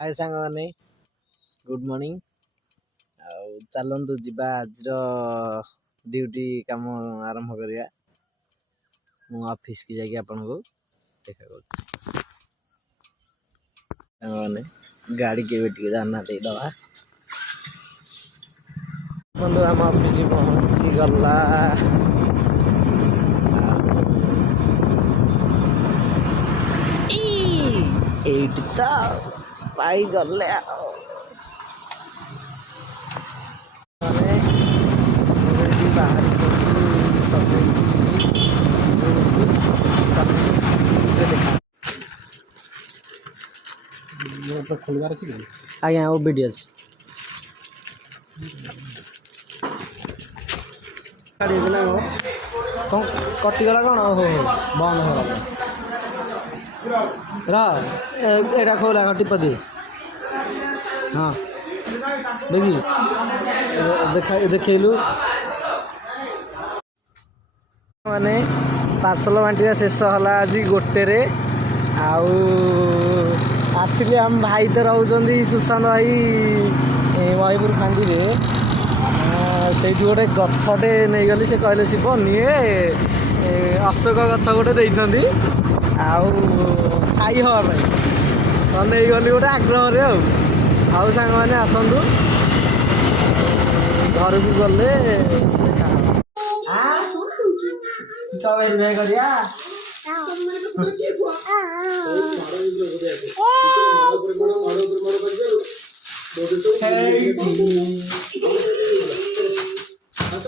हाय सांग माने good morning चलतु जीवा आज ड्यूटी काम आरंभ करिया मु ऑफिस की जाके आपन को देखा कर गाड़ी के बेटी जाना दे दवा बंधु आम ऑफिस पहुंची गला एट तो पाई गले बाहर तो खोलवार अच्छी आज्ञा ओ वीडियो कटिगला कौन ओहो बंद हो रहा खोला टिपदी हाँ देखी देखलु माने पार्सल बांटा शेष है आज गोटे आसली आम भाई तो रोच सुशांत भाई महिपुर फांदी से गोटे गछटे नहीं गली से कहले शिव निए अशोक गछ गोटे देती छाई हाँपाई तो नहीं गली गोटे आग्रह आउ सांग मैंने आसतु घर को गले करिया